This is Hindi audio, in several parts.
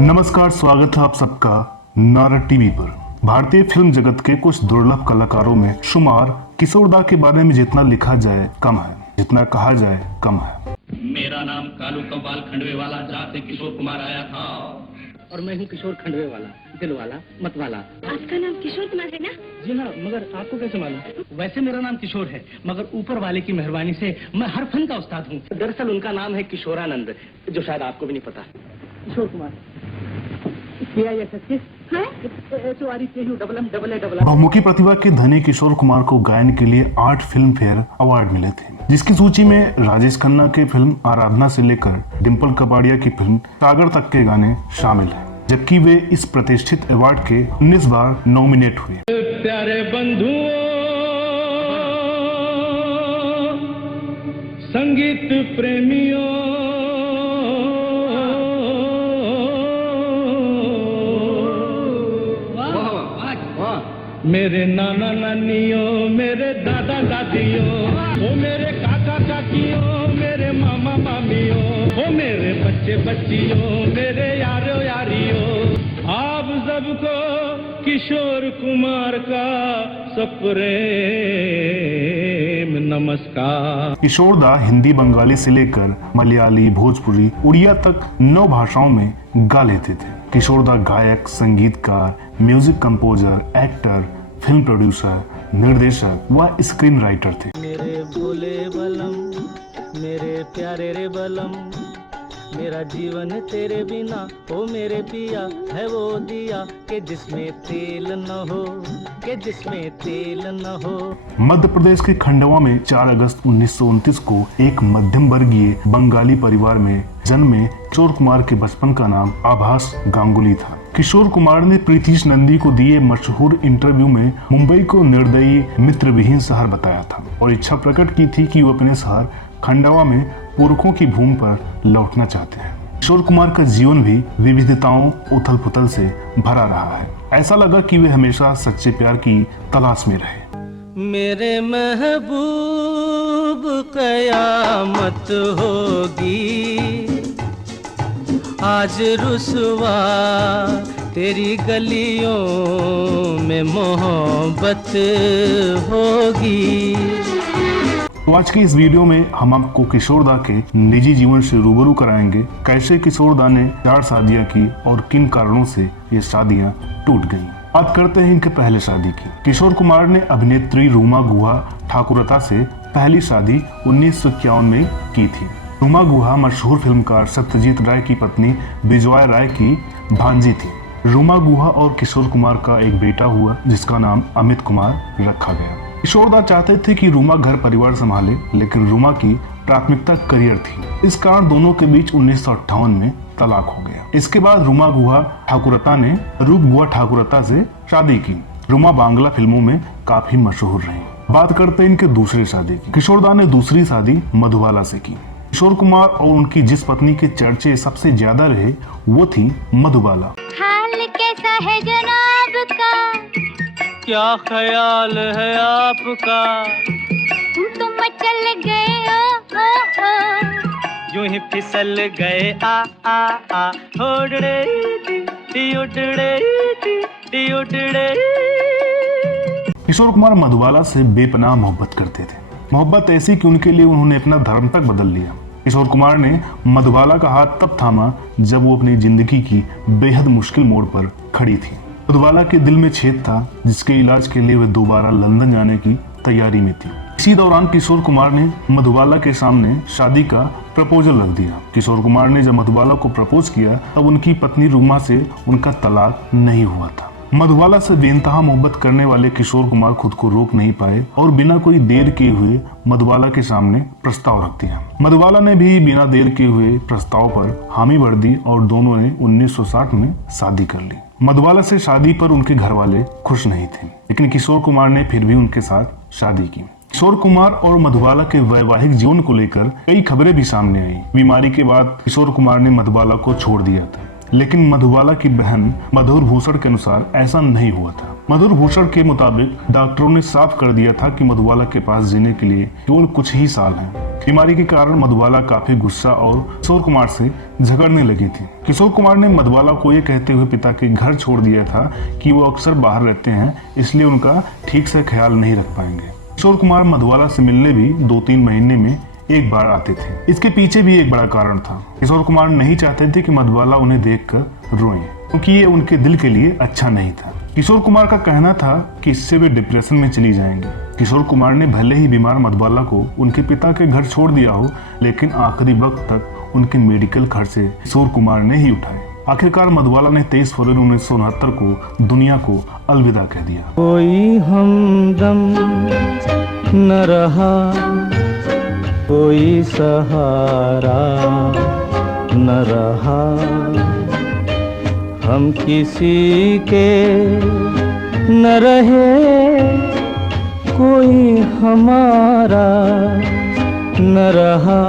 नमस्कार, स्वागत है आप सबका नारद टीवी पर। भारतीय फिल्म जगत के कुछ दुर्लभ कलाकारों में शुमार किशोर दा के बारे में जितना लिखा जाए कम है, जितना कहा जाए कम है। मेरा नाम कालू कव्वाल खंडवे वाला, जहाँ से किशोर कुमार आया था। और मैं हूँ किशोर खंडवे वाला, दिल वाला, मत वाला। आपका नाम किशोर कुमार है ना? जी हाँ, मगर आपको कैसे मालूम? वैसे मेरा नाम किशोर है, मगर ऊपर वाले की मेहरबानी से मैं हर फन का उस्ताद हूँ। दरअसल उनका नाम है किशोरानंद, जो शायद आपको भी नहीं पता। किशोर कुमार बहुमुखी प्रतिभा के धनी किशोर कुमार को गायन के लिए 8 फिल्म फेयर अवार्ड मिले थे, जिसकी सूची में राजेश खन्ना के फिल्म आराधना से लेकर डिम्पल कपाड़िया की फिल्म सागर तक के गाने शामिल हैं, जबकि वे इस प्रतिष्ठित अवार्ड के 19 बार नॉमिनेट हुए। प्यारे बंधुओं, संगीत प्रेमियों, मेरे नाना नानियों, मेरे दादा दादियों, ओ मेरे काका काकियों, मेरे मामा मामियों, ओ मेरे बच्चे बच्चियों, मेरे यारो यारियों, आप सबको किशोर कुमार का सप्रेम नमस्कार। किशोर दा हिंदी बंगाली से लेकर मलयाली, भोजपुरी, उड़िया तक 9 भाषाओं में गा लेते थे। किशोर दा गायक, संगीतकार, music composer, actor, film producer, निर्देशक व स्क्रीन राइटर थे। मेरे भोले बलम, मेरे प्यारे रे बलम, मेरा जीवन तेरे बिना, ओ मेरे पिया है वो दिया कि जिसमें तेल न हो, कि जिसमें तेल न हो। मध्य प्रदेश के खंडवा में 4 अगस्त 1929 को एक मध्यम वर्गीय बंगाली परिवार में जन्मे किशोर कुमार के बचपन का नाम आभास गांगुली था। किशोर कुमार ने प्रीतीश नंदी को दिए मशहूर इंटरव्यू में मुंबई को निर्दयी मित्रविहीन शहर बताया था और इच्छा प्रकट की थी कि वो अपने शहर खंडवा में पुरखों की भूमि पर लौटना चाहते हैं। किशोर कुमार का जीवन भी विविधताओं, उथल पुथल से भरा रहा है। ऐसा लगा कि वे हमेशा सच्चे प्यार की तलाश में रहे। मेरे महबूब कयामत होगी, आज रुसवा तेरी गलियों में मोहब्बत होगी। तो आज की इस वीडियो में हम आपको किशोर दा के निजी जीवन से रूबरू कराएंगे, कैसे किशोर दा ने 4 शादियां की और किन कारणों से ये शादियां टूट गईं। बात करते हैं इनके पहले शादी की। किशोर कुमार ने अभिनेत्री रूमा गुहा ठाकुरता से पहली शादी 1951 में की थी। रूमा गुहा मशहूर फिल्मकार सत्यजीत राय की पत्नी विजय राय की भांजी थी। रूमा गुहा और किशोर कुमार का एक बेटा हुआ, जिसका नाम अमित कुमार रखा गया। किशोर दा चाहते थे कि रूमा घर परिवार संभाले, लेकिन रूमा की प्राथमिकता करियर थी। इस कारण दोनों के बीच 1958 में तलाक हो गया। इसके बाद रूमा गुहा ठाकुरता ने रूप गुहा ठाकुरता से शादी की। रूमा बांग्ला फिल्मों में काफी मशहूर रही। बात करते हैं इनके दूसरी शादी की। किशोर दा ने दूसरी शादी मधुबाला से की। किशोर कुमार और उनकी जिस पत्नी के चर्चे सबसे ज्यादा रहे वो थी मधुबाला। हाल कैसा है जनाब का, क्या ख्याल है आपका, तुम तो मचल गए ओ। यूं ही फिसल गए आ उड़ड़े उड़ड़े उड़ड़े। किशोर कुमार मधुबाला से बेपनाह मोहब्बत करते थे। मोहब्बत ऐसी कि उनके लिए उन्होंने अपना धर्म तक बदल लिया। किशोर कुमार ने मधुबाला का हाथ तब थामा जब वो अपनी जिंदगी की बेहद मुश्किल मोड़ पर खड़ी थी। मधुबाला के दिल में छेद था, जिसके इलाज के लिए वे दोबारा लंदन जाने की तैयारी में थी। इसी दौरान किशोर कुमार ने मधुबाला के सामने शादी का प्रपोजल रख दिया। किशोर कुमार ने जब मधुबाला को प्रपोज किया तब उनकी पत्नी रूमा से उनका तलाक नहीं हुआ था। मधुबाला से बेइंतहा मोहब्बत करने वाले किशोर कुमार खुद को रोक नहीं पाए और बिना कोई देर किए हुए मधुबाला के सामने प्रस्ताव रख दिया। मधुबाला ने भी बिना देर किए हुए प्रस्ताव पर हामी भर दी और दोनों ने 1960 में शादी कर ली। मधुबाला से शादी पर उनके घर वाले खुश नहीं थे, लेकिन किशोर कुमार ने फिर भी उनके साथ शादी की। किशोर कुमार और मधुबाला के वैवाहिक जीवन को लेकर कई खबरें भी सामने आई। बीमारी के बाद किशोर कुमार ने मधुबाला को छोड़ दिया था, लेकिन मधुबाला की बहन मधुर भूषण के अनुसार ऐसा नहीं हुआ था। मधुर भूषण के मुताबिक डॉक्टरों ने साफ कर दिया था कि मधुबाला के पास जीने के लिए केवल कुछ ही साल हैं। बीमारी के कारण मधुबाला काफी गुस्सा और किशोर कुमार से झगड़ने लगी थी। किशोर कुमार ने मधुबाला को ये कहते हुए पिता के घर छोड़ दिया था कि वो अक्सर बाहर रहते हैं, इसलिए उनका ठीक से ख्याल नहीं रख पाएंगे। किशोर कुमार मधुबाला से मिलने भी 2-3 महीने में एक बार आते थे। इसके पीछे भी एक बड़ा कारण था। किशोर कुमार नहीं चाहते थे कि मधुबाला उन्हें देखकर रोएं, क्योंकि ये उनके दिल के लिए अच्छा नहीं था। किशोर कुमार का कहना था कि इससे वे डिप्रेशन में चली जाएंगे। किशोर कुमार ने भले ही बीमार मधुबाला को उनके पिता के घर छोड़ दिया हो, लेकिन आखिरी वक्त तक उनके मेडिकल खर्चे किशोर कुमार ने ही उठाए। आखिरकार मधुबाला ने 23 फरवरी 1969 को दुनिया को अलविदा कह दिया। कोई हमदम न रहा, कोई सहारा न रहा, हम किसी के न रहे, कोई हमारा न रहा।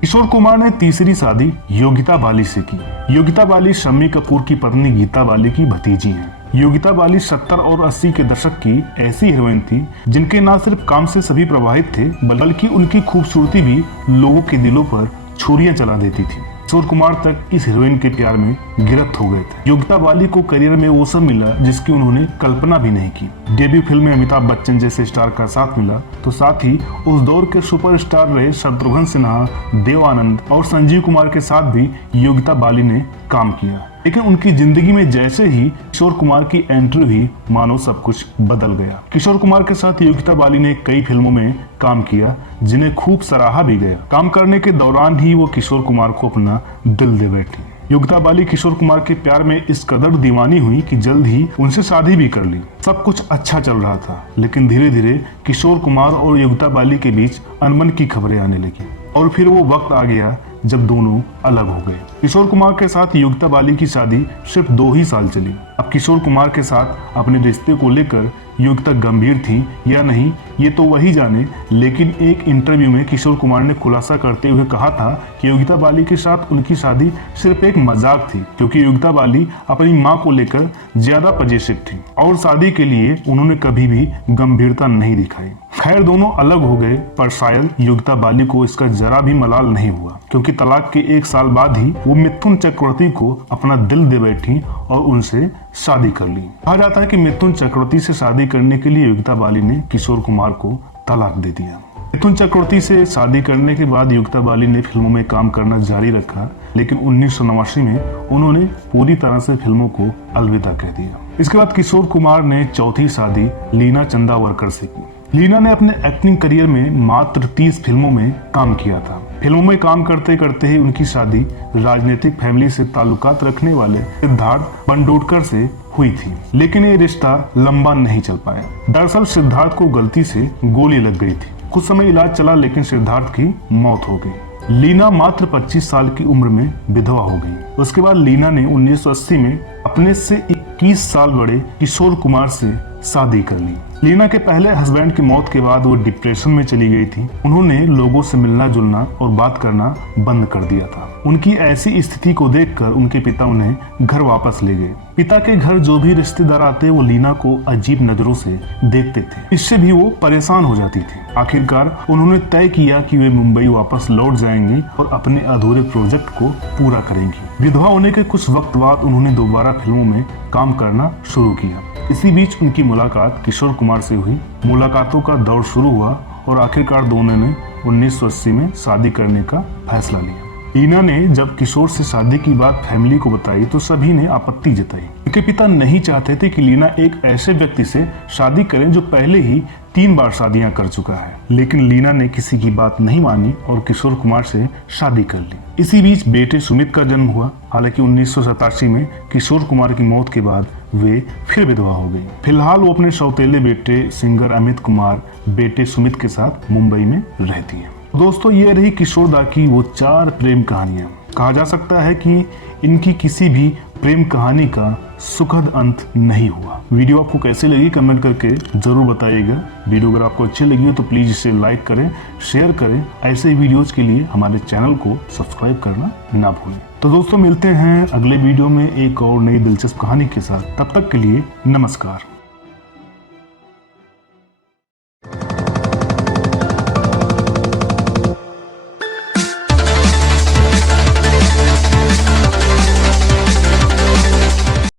किशोर कुमार ने तीसरी शादी योगिता बाली से की। योगिता बाली शम्मी कपूर की पत्नी गीता बाली की भतीजी हैं। योगिता बाली 70 और 80 के दशक की ऐसी हीरोइन थी जिनके न सिर्फ काम से सभी प्रभावित थे, बल्कि उनकी खूबसूरती भी लोगों के दिलों पर छुरियां चला देती थी। किशोर कुमार तक इस हीरोइन के प्यार में गिरफ्त हो गए थे। योगिता बाली को करियर में वो सब मिला जिसकी उन्होंने कल्पना भी नहीं की। डेब्यू फिल्म में अमिताभ बच्चन जैसे स्टार का साथ मिला, तो साथ ही उस दौर के सुपरस्टार रहे शत्रुघ्न सिन्हा, देव आनंद और संजीव कुमार के साथ भी योगिता बाली ने काम किया। लेकिन उनकी जिंदगी में जैसे ही किशोर कुमार की एंट्री हुई, मानो सब कुछ बदल गया। किशोर कुमार के साथ योगिता बाली ने कई फिल्मों में काम किया जिन्हें खूब सराहा भी गया। काम करने के दौरान ही वो किशोर कुमार को अपना दिल दे बैठी। योगिता बाली किशोर कुमार के प्यार में इस कदर दीवानी हुई कि जल्द ही उनसे शादी भी कर ली। सब कुछ अच्छा चल रहा था, लेकिन धीरे धीरे किशोर कुमार और योगिता बाली के बीच अनबन की खबरें आने लगी और फिर वो वक्त आ गया जब दोनों अलग हो गए। किशोर कुमार के साथ योगिता बाली की शादी सिर्फ 2 ही साल चली। अब किशोर कुमार के साथ अपने रिश्ते को लेकर योगिता गंभीर थी या नहीं, ये तो वही जाने, लेकिन एक इंटरव्यू में किशोर कुमार ने खुलासा करते हुए कहा था कि योगिता बाली के साथ उनकी शादी सिर्फ एक मजाक थी, क्योंकि योगिता बाली अपनी मां को लेकर ज्यादा पजेसिव थी और शादी के लिए उन्होंने कभी भी गंभीरता नहीं दिखाई। खैर, दोनों अलग हो गए, पर शायद योगिता बाली को इसका जरा भी मलाल नहीं हुआ, क्योंकि तलाक के 1 साल बाद ही वो मिथुन चक्रवर्ती को अपना दिल दे बैठी और उनसे शादी कर ली। कहा जाता है कि मिथुन चक्रवर्ती से शादी करने के लिए योगिता बाली ने किशोर कुमार को तलाक दे दिया। मिथुन चक्रवर्ती से शादी करने के बाद योगिता बाली ने फिल्मों में काम करना जारी रखा, लेकिन 1989 में उन्होंने पूरी तरह से फिल्मों को अलविदा कह दिया। इसके बाद किशोर कुमार ने चौथी शादी लीना चंदावरकर से की। लीना ने अपने एक्टिंग करियर में मात्र 30 फिल्मों में काम किया था। फिल्मों में काम करते करते ही उनकी शादी राजनीतिक फैमिली से ताल्लुकात रखने वाले सिद्धार्थ बंडोडकर से हुई थी, लेकिन ये रिश्ता लंबा नहीं चल पाया। दरअसल सिद्धार्थ को गलती से गोली लग गई थी। कुछ समय इलाज चला, लेकिन सिद्धार्थ की मौत हो गई। लीना मात्र 25 साल की उम्र में विधवा हो गई। उसके बाद लीना ने 1980 में अपने से 21 साल बड़े किशोर कुमार से शादी कर ली। लीना के पहले हस्बैंड की मौत के बाद वो डिप्रेशन में चली गई थी। उन्होंने लोगों से मिलना जुलना और बात करना बंद कर दिया था। उनकी ऐसी स्थिति को देखकर उनके पिता उन्हें घर वापस ले गए। पिता के घर जो भी रिश्तेदार आते वो लीना को अजीब नजरों से देखते थे। इससे भी वो परेशान हो जाती थी। आखिरकार उन्होंने तय किया कि वे मुंबई वापस लौट जाएंगी और अपने अधूरे प्रोजेक्ट को पूरा करेंगी। विधवा होने के कुछ वक्त बाद उन्होंने दोबारा फिल्मों में काम करना शुरू किया। इसी बीच उनकी मुलाकात किशोर कुमार से हुई। मुलाकातों का दौर शुरू हुआ और आखिरकार दोनों ने 1980 में शादी करने का फैसला लिया। लीना ने जब किशोर से शादी की बात फैमिली को बताई तो सभी ने आपत्ति जताई। उनके पिता नहीं चाहते थे कि लीना एक ऐसे व्यक्ति से शादी करें जो पहले ही 3 बार शादियां कर चुका है, लेकिन लीना ने किसी की बात नहीं मानी और किशोर कुमार से शादी कर ली। इसी बीच बेटे सुमित का जन्म हुआ। हालांकि 1987 में किशोर कुमार की मौत के बाद वे फिर विधवा हो गई। फिलहाल वो अपने सौतेले बेटे सिंगर अमित कुमार बेटे सुमित के साथ मुंबई में रहती है। दोस्तों, ये रही किशोर दा की वो 4 प्रेम कहानियां। कहा जा सकता है कि इनकी किसी भी प्रेम कहानी का सुखद अंत नहीं हुआ। वीडियो आपको कैसे लगी कमेंट करके जरूर बताइएगा। वीडियो अगर आपको अच्छी लगी हो तो प्लीज इसे लाइक करें, शेयर करें। ऐसे वीडियोज के लिए हमारे चैनल को सब्सक्राइब करना ना भूलें। तो दोस्तों, मिलते हैं अगले वीडियो में एक और नई दिलचस्प कहानी के साथ। तब तक के लिए नमस्कार।